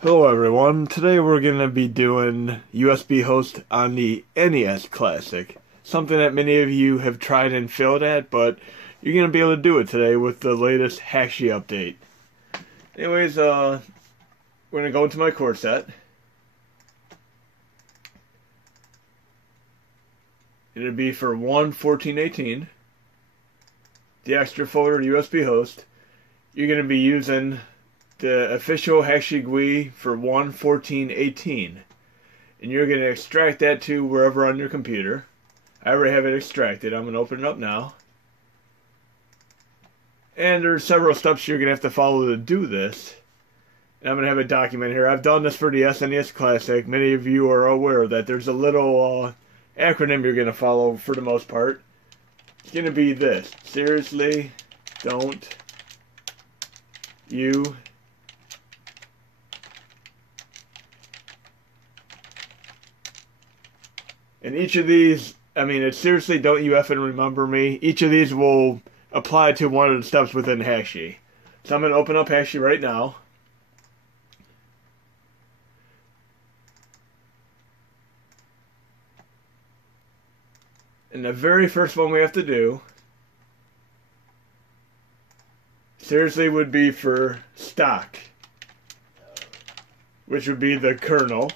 Hello everyone, today we're going to be doing USB host on the NES Classic. Something that many of you have tried and failed at, but you're going to be able to do it today with the latest Hashi update. Anyways, we're going to go into my core set. It'll be for 1.14.18. The extra folder USB host. You're going to be using the official Hashi GUI for 1.14.18, and you're going to extract that to wherever on your computer. I already have it extracted. I'm going to open it up now, and there's several steps you're going to have to follow to do this, and I'm going to have a document here. I've done this for the SNES Classic. Many of you are aware that there's a little acronym you're going to follow for the most part. It's going to be this: seriously don't you And each of these, it's seriously don't you effing remember me. Each of these will apply to one of the steps within Hashi. So I'm going to open up Hashi right now. And the very first one we have to do, seriously, would be for stock, which would be the kernel.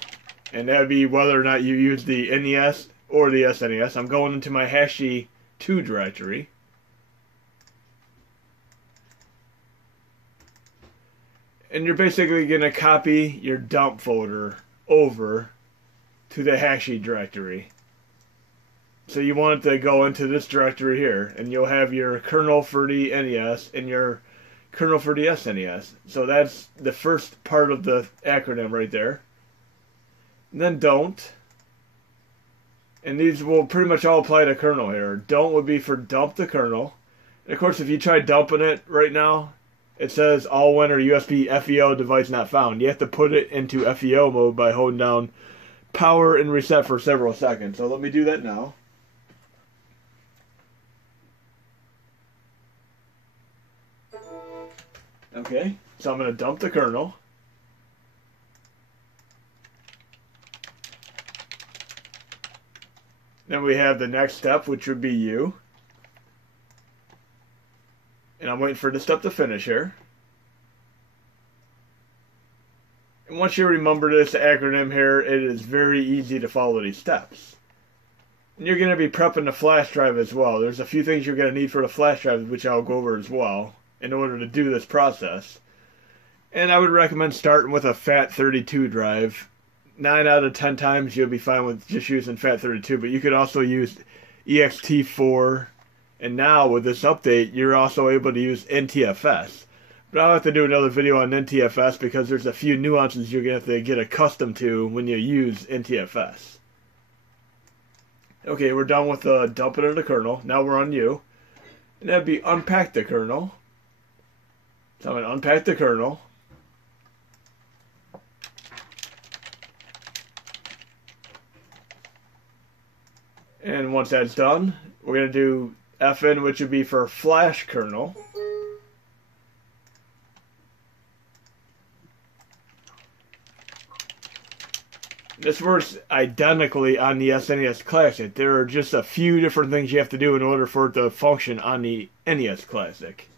And that would be whether or not you use the NES or the SNES. I'm going into my Hashi 2 directory. And you're basically going to copy your dump folder over to the Hashi directory. So you want it to go into this directory here. And you'll have your kernel for the NES and your kernel for the SNES. So that's the first part of the acronym right there. And then don't. And these will pretty much all apply to kernel here. Don't would be for dump the kernel. And of course, if you try dumping it right now, it says all WIN or USB FEO device not found. You have to put it into FEO mode by holding down power and reset for several seconds. So let me do that now. Okay, so I'm going to dump the kernel. Then we have the next step, which would be U. And I'm waiting for this step to finish here. And once you remember this acronym here, it is very easy to follow these steps. And you're going to be prepping the flash drive as well. There's a few things you're going to need for the flash drive, which I'll go over as well, in order to do this process. And I would recommend starting with a FAT32 drive. 9 out of 10 times you'll be fine with just using FAT32, but you could also use ext4, and now with this update you're also able to use NTFS. But I'll have to do another video on NTFS because there's a few nuances you're going to have to get accustomed to when you use NTFS. Okay, we're done with the dumping of the kernel. Now we're on U. And that'd be unpack the kernel. So I'm going to unpack the kernel. And once that's done, we're going to do FN, which would be for flash kernel. This works identically on the SNES Classic. There are just a few different things you have to do in order for it to function on the NES Classic.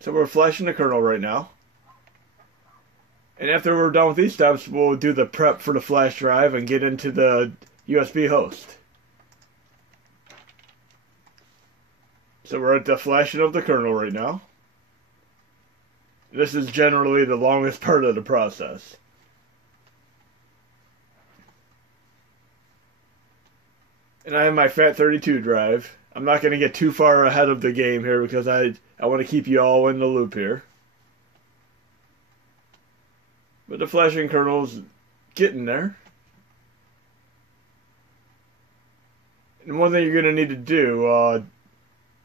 So we're flashing the kernel right now. And after we're done with these steps, we'll do the prep for the flash drive and get into the USB host. So we're at the flashing of the kernel right now. This is generally the longest part of the process. And I have my FAT32 drive. I'm not going to get too far ahead of the game here because I want to keep you all in the loop here. But the flashing kernel's getting there. And one thing you're going to need to do,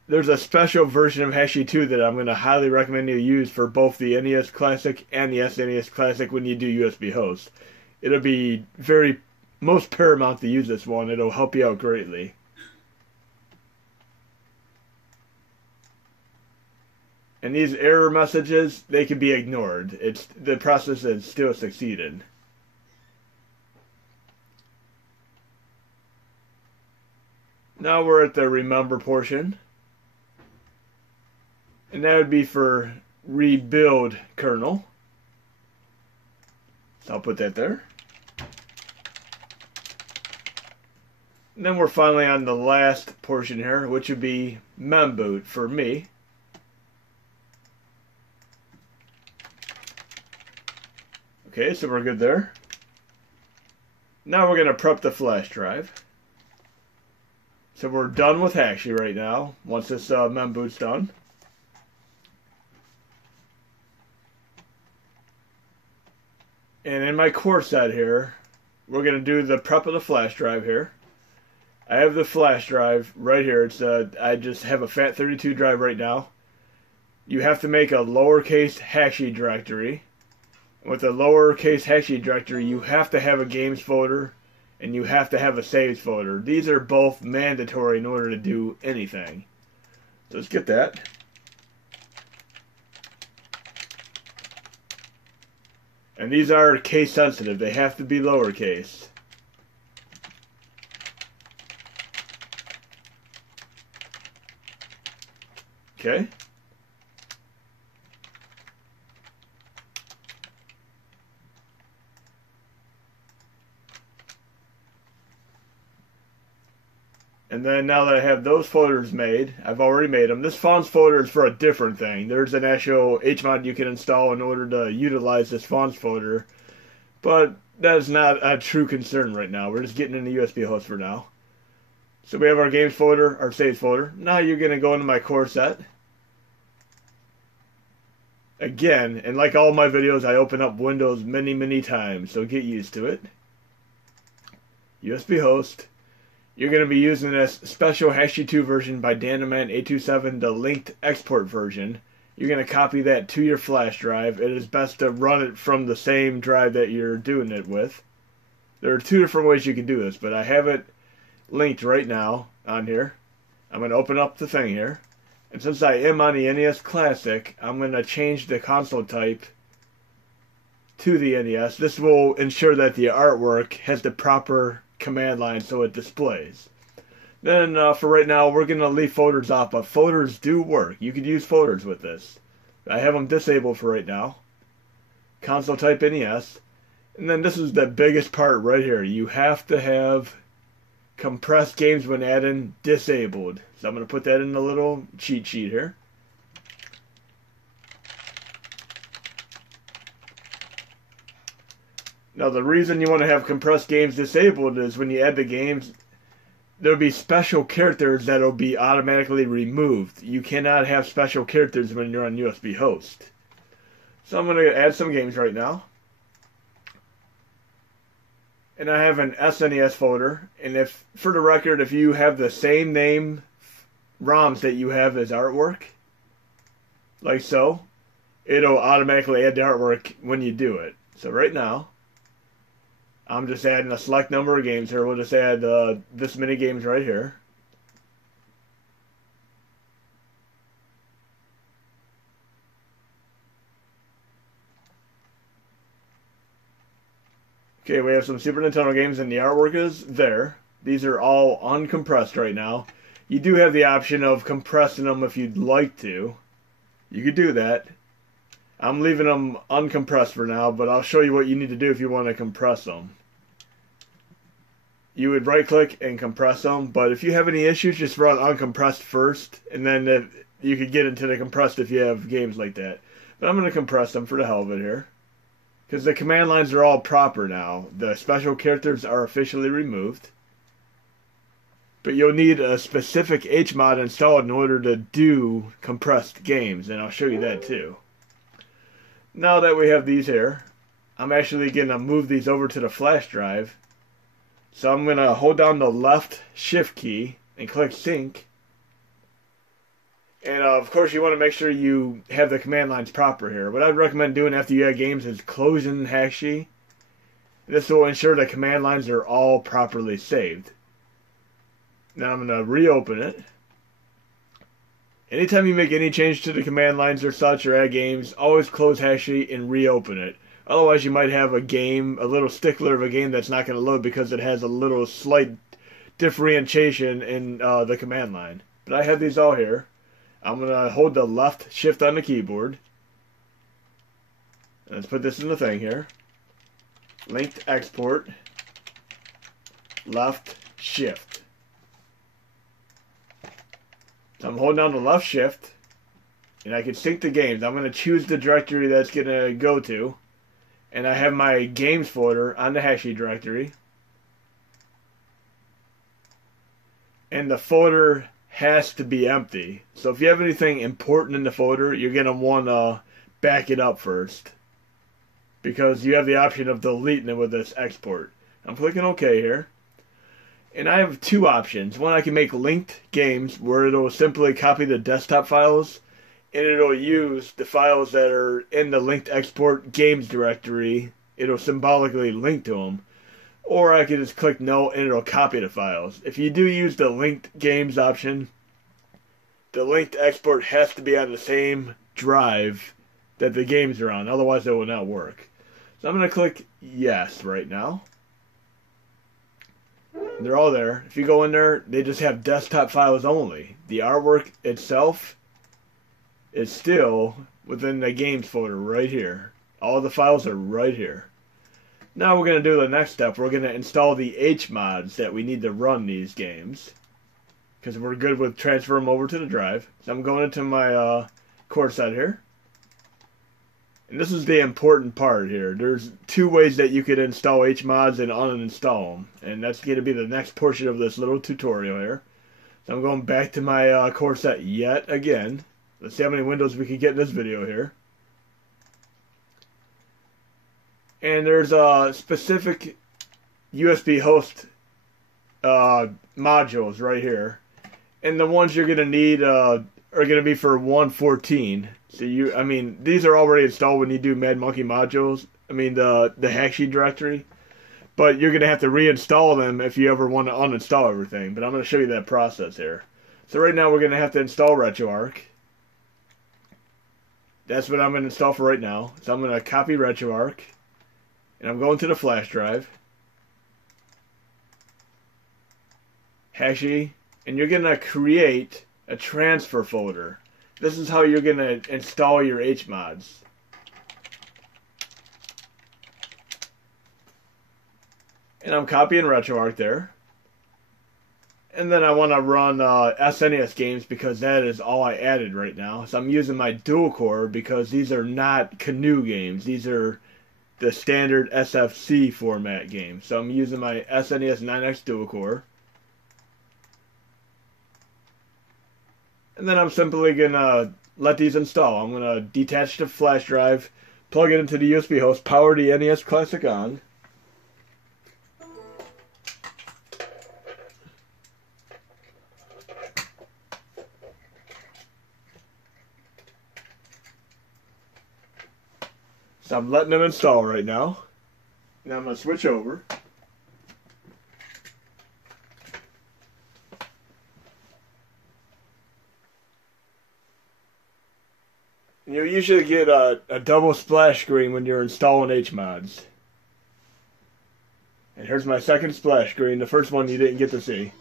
there's a special version of Hashi 2 that I'm going to highly recommend you use for both the NES Classic and the SNES Classic when you do USB host. It'll be most paramount to use this one. It'll help you out greatly. And these error messages, they can be ignored. The process has still succeeded. Now we're at the remember portion. And that would be for rebuild kernel. So I'll put that there. And then we're finally on the last portion here, which would be memboot for me. Okay, so we're good there. Now we're going to prep the flash drive. So we're done with Hashi right now, once this memboot's done. And in my core set here, we're going to do the prep of the flash drive here. I have the flash drive right here. I just have a FAT32 drive right now. You have to make a lowercase Hashi directory. With a lowercase Hashi directory, you have to have a games folder and you have to have a saves folder. These are both mandatory in order to do anything. So let's get that. And these are case sensitive. They have to be lowercase. Okay. And then now that I have those folders made, I've already made them. This fonts folder is for a different thing. There's an actual HMod you can install in order to utilize this fonts folder. But that is not a true concern right now. We're just getting in the USB host for now. So we have our games folder, our saves folder. Now you're going to go into my core set. Again, and like all my videos, I open up Windows many times, so get used to it. USB host. You're going to be using this special Hashi2 version by Danaman827, the linked export version. You're going to copy that to your flash drive. It is best to run it from the same drive that you're doing it with. There are two different ways you can do this, but I have it linked right now on here. I'm going to open up the thing here. And since I am on the NES Classic, I'm going to change the console type to the NES. This will ensure that the artwork has the proper command line so it displays. Then for right now, we're going to leave folders off, but folders do work. You could use folders with this. I have them disabled for right now. Console type NES. And then this is the biggest part right here. You have to have compressed games when added disabled. So I'm going to put that in the little cheat sheet here. Now the reason you want to have compressed games disabled is when you add the games, there'll be special characters that'll be automatically removed. You cannot have special characters when you're on USB host. So I'm going to add some games right now. And I have an SNES folder. And if, for the record, if you have the same name ROMs that you have as artwork, like so, it'll automatically add the artwork when you do it. So right now, I'm just adding a select number of games here. We'll just add this many games right here. Okay, we have some Super Nintendo games and the artwork is there. These are all uncompressed right now. You do have the option of compressing them if you'd like to. You could do that. I'm leaving them uncompressed for now, but I'll show you what you need to do if you want to compress them. You would right click and compress them, but if you have any issues, just run uncompressed first, and then you could get into the compressed if you have games like that. But I'm going to compress them for the hell of it here. Because the command lines are all proper now. The special characters are officially removed. But you'll need a specific HMod installed in order to do compressed games, and I'll show you that too. Now that we have these here, I'm actually going to move these over to the flash drive. So I'm going to hold down the left shift key and click sync. And of course you want to make sure you have the command lines proper here. What I'd recommend doing after you add games is closing Hashi. This will ensure the command lines are all properly saved. Now I'm going to reopen it. Anytime you make any change to the command lines or such or add games, always close Hashy and reopen it. Otherwise you might have a game, a little stickler of a game that's not going to load because it has a little slight differentiation in the command line. But I have these all here. I'm going to hold the left shift on the keyboard. Let's put this in the thing here. Linked export. Left shift. So I'm holding down the left shift, and I can sync the games. I'm going to choose the directory that's going to go to, and I have my games folder on the Hashy directory. And the folder has to be empty. So if you have anything important in the folder, you're going to want to back it up first, because you have the option of deleting it with this export. I'm clicking OK here. And I have two options. One, I can make linked games where it'll simply copy the desktop files and it'll use the files that are in the linked export games directory. It'll symbolically link to them. Or I can just click no and it'll copy the files. If you do use the linked games option, the linked export has to be on the same drive that the games are on. Otherwise it will not work. So I'm going to click yes right now. They're all there. If you go in there, they just have desktop files only. The artwork itself is still within the games folder right here. All the files are right here. Now we're going to do the next step. We're going to install the HMods that we need to run these games, because we're good with transfer them over to the drive. So I'm going into my core set here. And this is the important part here. There's two ways that you could install HMods and uninstall them. And that's going to be the next portion of this little tutorial here. So I'm going back to my core set yet again. Let's see how many windows we can get in this video here. And there's a specific USB host modules right here. And the ones you're going to need are going to be for 1.14. So these are already installed when you do madmonkey modules. The Hashy directory. But you're going to have to reinstall them if you ever want to uninstall everything. But I'm going to show you that process here. So right now we're going to have to install Retroarch. That's what I'm going to install for right now. So I'm going to copy Retroarch. And I'm going to the flash drive. Hashy. And you're going to create a transfer folder. This is how you're going to install your HMods. And I'm copying Retroarch there. And then I want to run SNES games because that is all I added right now. So I'm using my dual core because these are not canoe games. These are the standard SFC format games. So I'm using my SNES 9X dual core. And then I'm simply going to let these install. I'm going to detach the flash drive, plug it into the USB host, power the NES Classic on. So I'm letting them install right now. Now I'm going to switch over. You usually get a double splash screen when you're installing HMods. And here's my second splash screen, the first one you didn't get to see.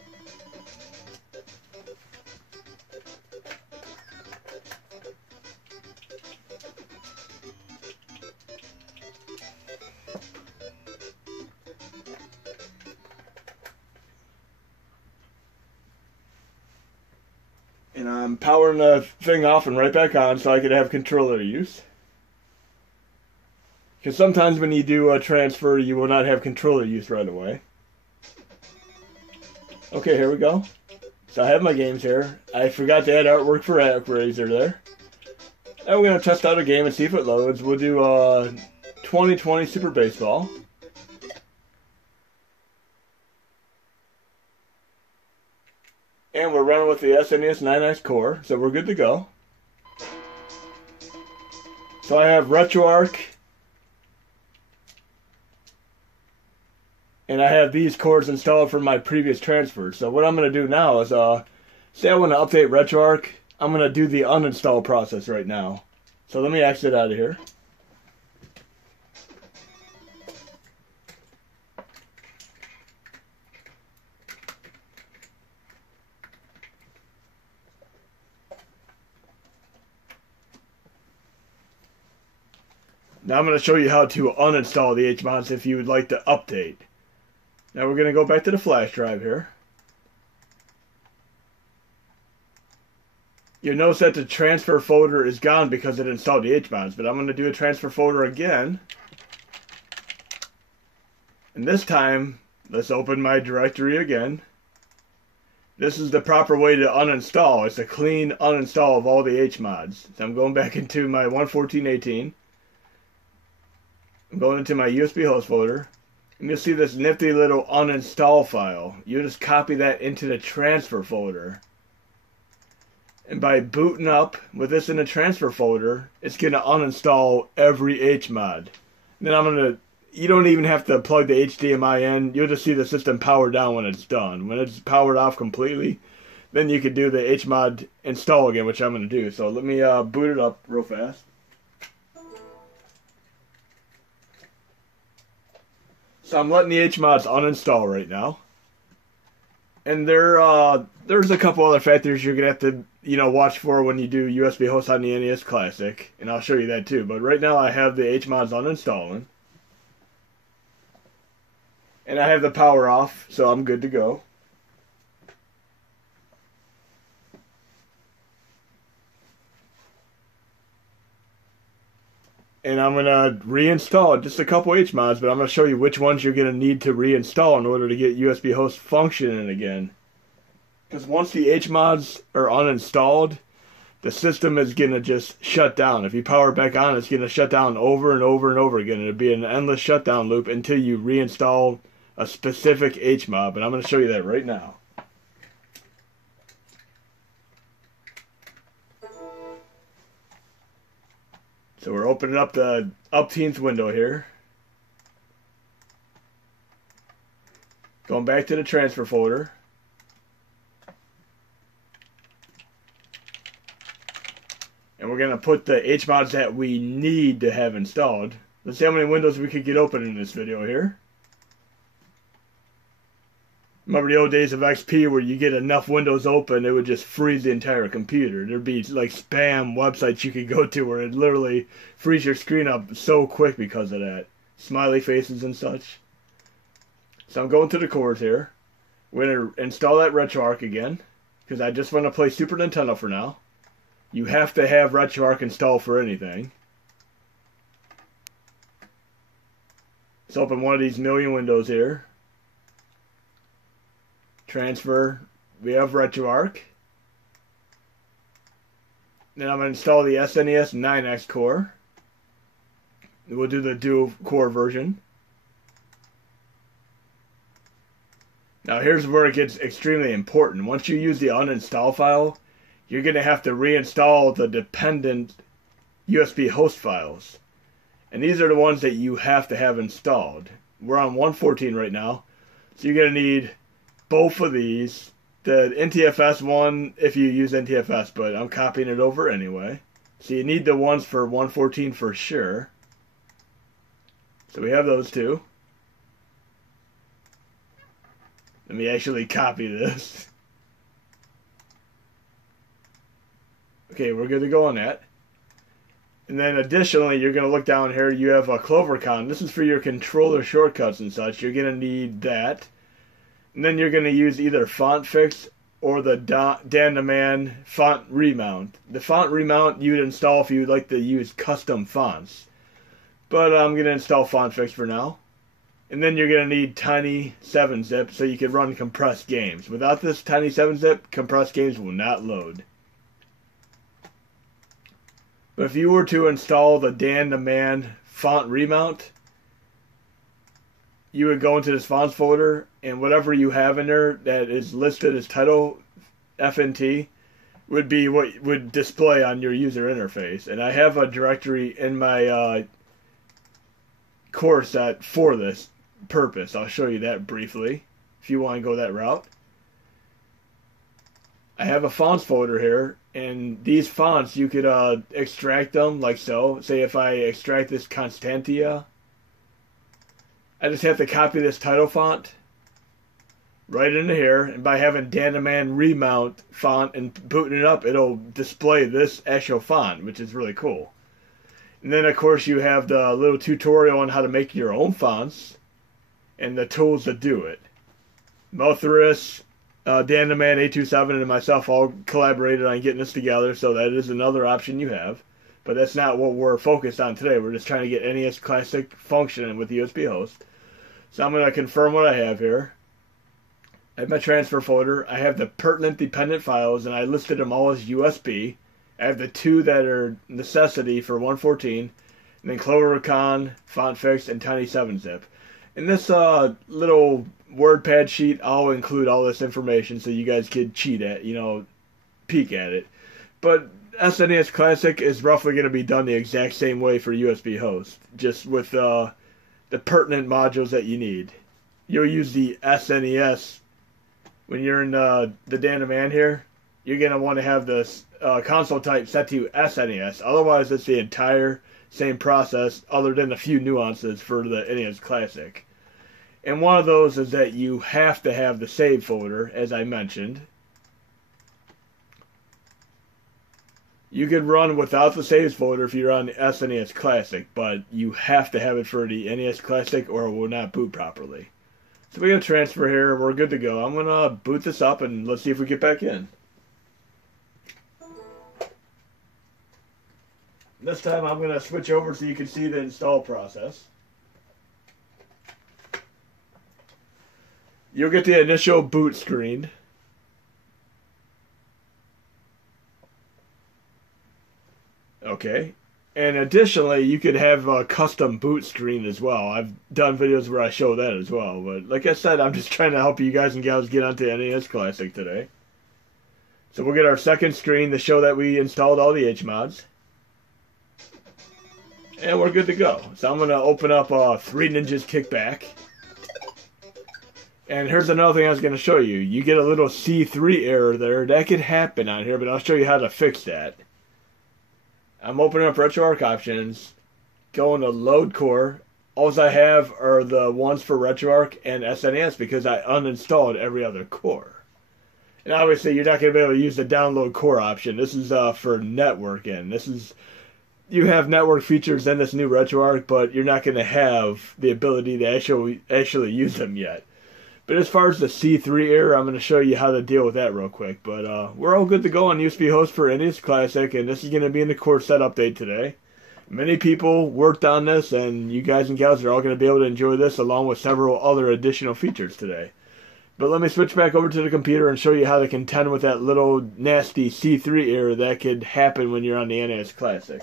And I'm powering the thing off and right back on so I could have controller use. Because sometimes when you do a transfer, you will not have controller use right away. Okay, here we go. So I have my games here. I forgot to add artwork for Actraiser there. And we're going to test out a game and see if it loads. We'll do 2020 Super Baseball. And we're running with the SNES 9X core, so we're good to go. So I have Retroarch. And I have these cores installed from my previous transfer. So what I'm going to do now is, say I want to update Retroarch I'm going to do the uninstall process right now. So let me exit out of here. Now I'm going to show you how to uninstall the HMODs if you would like to update. Now we're going to go back to the flash drive here. You'll notice that the transfer folder is gone because it installed the HMODs, but I'm going to do a transfer folder again. And this time, let's open my directory again. This is the proper way to uninstall. It's a clean uninstall of all the HMODs. So I'm going back into my 114.18. I'm going into my USB host folder. And you'll see this nifty little uninstall file. You just copy that into the transfer folder. And by booting up with this in the transfer folder, it's going to uninstall every HMOD. And then I'm going to, you don't even have to plug the HDMI in. You'll just see the system power down when it's done. When it's powered off completely, then you can do the HMOD install again, which I'm going to do. So let me boot it up real fast. So I'm letting the HMODs uninstall right now. And there's a couple other factors you're going to have to, watch for when you do USB host on the NES Classic. And I'll show you that too. But right now I have the HMODs uninstalling. And I have the power off, so I'm good to go. And I'm going to reinstall just a couple HMODs, but I'm going to show you which ones you're going to need to reinstall in order to get USB host functioning again. Because once the HMODs are uninstalled, the system is going to just shut down. If you power it back on, it's going to shut down over and over and over again. It'll be an endless shutdown loop until you reinstall a specific HMOD, and I'm going to show you that right now. So we're opening up the Upteenth window here. Going back to the transfer folder. And we're going to put the HMODs that we need to have installed. Let's see how many windows we could get open in this video here. Remember the old days of XP where you get enough windows open, it would just freeze the entire computer. There'd be like spam websites you could go to where it literally freeze your screen up so quick because of that. Smiley faces and such. So I'm going to the cores here. We're going to install that Retroarch again, because I just want to play Super Nintendo for now. You have to have Retroarch installed for anything. Let's open one of these million windows here. Transfer, we have Retroarch. Then I'm going to install the SNES 9X core. We'll do the dual core version. Now here's where it gets extremely important. Once you use the uninstall file, you're going to have to reinstall the dependent USB host files. And these are the ones that you have to have installed. We're on 114 right now, so you're going to need both of these. The NTFS one if you use NTFS, but I'm copying it over anyway. So you need the ones for 114 for sure. So we have those two. Let me actually copy this. Okay, we're good to go on that. And then additionally, you're going to look down here, you have a CloverCon. This is for your controller shortcuts and such. You're going to need that. And then you're going to use either Font Fix or the Dan the Man font remount. The font remount you would install if you would like to use custom fonts. But I'm going to install Font Fix for now. And then you're going to need Tiny 7-zip so you can run compressed games. Without this Tiny 7-zip, compressed games will not load. But if you were to install the Dan the Man font remount, you would go into this fonts folder, and whatever you have in there that is listed as title FNT would be what would display on your user interface. And I have a directory in my core set for this purpose. I'll show you that briefly if you want to go that route. I have a fonts folder here, And these fonts, you could extract them like so. Say if I extract this Constantia, I just have to copy this title font right into here, and by having Danaman remount font and booting it up, it'll display this actual font, which is really cool. And then of course you have the little tutorial on how to make your own fonts and the tools to do it. Mothris, Danaman 827 and myself all collaborated on getting this together, so that is another option you have. But that's not what we're focused on today. We're just trying to get NES Classic functioning with USB host. So I'm going to confirm what I have here. I have my transfer folder. I have the pertinent dependent files, and I listed them all as USB. I have the two that are necessity for 114, and then CloverCon, FontFix, and Tiny 7-Zip. In this little WordPad sheet, I'll include all this information so you guys could cheat at, peek at it. But SNES Classic is roughly going to be done the exact same way for USB host, just with the pertinent modules that you need. You'll use the SNES when you're in the Danaman here. You're going to want to have this console type set to SNES. Otherwise, it's the entire same process, other than a few nuances for the NES Classic. And one of those is that you have to have the save folder, as I mentioned. You could run without the saves folder if you're on the SNES Classic, but you have to have it for the NES Classic or it will not boot properly. So we're going to transfer here. We're good to go. I'm going to boot this up and let's see if we get back in. This time I'm going to switch over so you can see the install process. You'll get the initial boot screen. Okay. And additionally, you could have a custom boot screen as well. I've done videos where I show that as well. But like I said, I'm just trying to help you guys and gals get onto NES Classic today. So we'll get our second screen to show that we installed all the HMods. And we're good to go. So I'm going to open up Three Ninjas Kickback. And here's another thing I was going to show you. You get a little C3 error there. That could happen on here, but I'll show you how to fix that. I'm opening up Retroarch options, going to load core. All I have are the ones for Retroarch and SNES because I uninstalled every other core. And obviously you're not going to be able to use the download core option. This is for networking. You have network features in this new Retroarch, but you're not going to have the ability to actually use them yet. But as far as the C3 error, I'm going to show you how to deal with that real quick. But we're all good to go on USB host for NES Classic, and this is going to be in the core set update today. Many people worked on this, and you guys and gals are all going to be able to enjoy this along with several other additional features today. But let me switch back over to the computer and show you how to contend with that little nasty C3 error that could happen when you're on the NES Classic.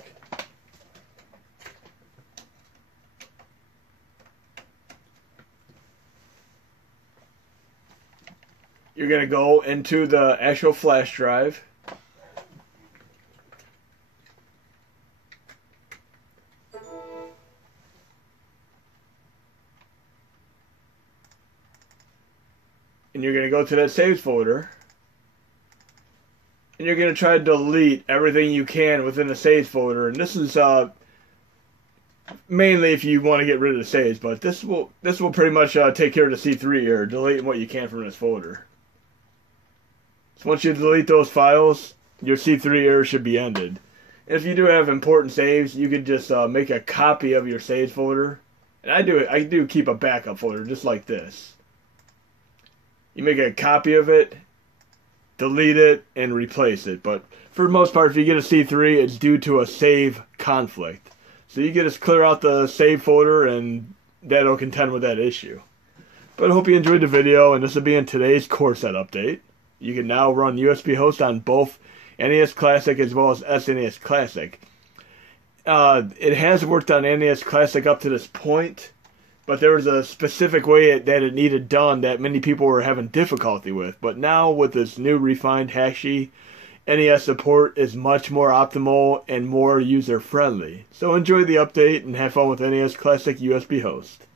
You're going to go into the actual flash drive. And you're going to go to that saves folder. And you're going to try to delete everything you can within the saves folder. And this is mainly if you want to get rid of the saves, but this will pretty much take care of the C3 error, deleting what you can from this folder. So once you delete those files, your C3 error should be ended. If you do have important saves, you could just make a copy of your saves folder. And I do keep a backup folder just like this. You make a copy of it, delete it, and replace it. But for the most part, if you get a C3, it's due to a save conflict. So you can just clear out the save folder and that'll contend with that issue. But I hope you enjoyed the video, and this will be in today's core set update. You can now run USB host on both NES Classic as well as SNES Classic. It has worked on NES Classic up to this point, but there was a specific way that it needed done that many people were having difficulty with. But now with this new refined Hashi, NES support is much more optimal and more user-friendly. So enjoy the update and have fun with NES Classic USB host.